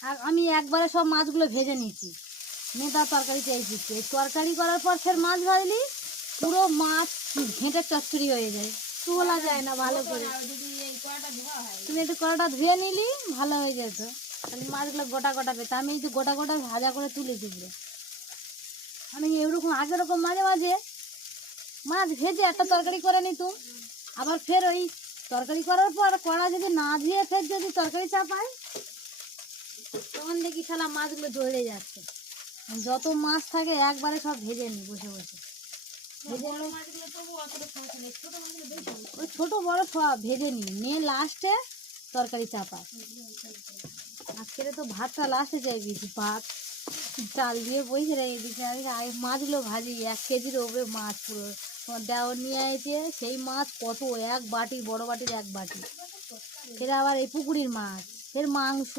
আর আমি একবারে সব মাছগুলো ভেজে নিয়েছি, নিয়ে তার তরকারি চাইছি। এই তরকারি করার পর ফের মাছ ভাজলি পুরো মাছ ঘেঁটে চচ্চড়ি হয়ে যায়, তোলা যায় না ভালো করে। তুমি একটু কড়াটা ধুয়ে নিলি ভালো হয়ে যেত, তাহলে মাছগুলো গোটা গোটা পেত। আমি একটু গোটা গোটা ভাজা করে তুলেছি পুরো। আমি এরকম আগের রকম মাঝে মাঝে মাছ ভেজে একটা তরকারি করে নিতুম, আবার ফের ওই তরকারি করার পর কড়া যদি না ধুয়ে ফের যদি তরকারি চাপাই তখন দেখি শালা মাছগুলো জ্বলে যাচ্ছে। যত মাছ থাকে একবারে সব ভেজে নিই বসে বসে, ভেজে ওই ছোটো বড়ো সব ভেজে নিই, নিয়ে লাস্টে তরকারি চাপা। আজকে তো ভাতটা লাস্টে চাই দিয়েছি, ভাত চাল দিয়ে বসে রেখে দিয়েছি। আমি আগে মাছগুলো ভাজি, 1 কেজির ওপরে মাছ পুরো। তোমার দেওয়ার নিয়ে এসে সেই মাছ কত, এক বাটি, বড় বাটির 1 বাটি। ফের আবার এই পুকুরির মাছ, ফের মাংস,